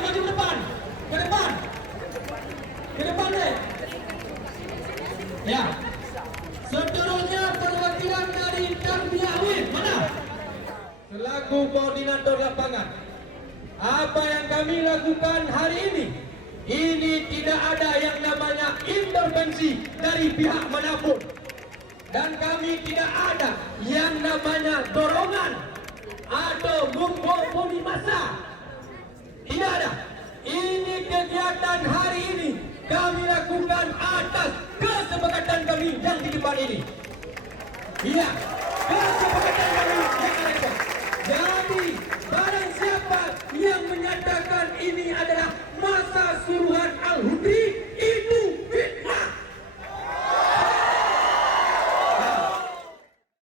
maju ke depan. Ke depan. Ke depan deh. Ya. Seterusnya perwakilan dari Tarbiyah Win. Mana? Selaku koordinator lapangan, apa yang kami lakukan hari ini tidak ada yang namanya intervensi dari pihak manapun, dan kami tidak ada yang namanya dorongan atau membohongi massa. Tidak ada. Ini kegiatan hari ini kami lakukan atas kesepakatan kami yang di depan ini. Iya, kesepakatan kami yang ada. Jadi, barang siapa yang menyatakan ini adalah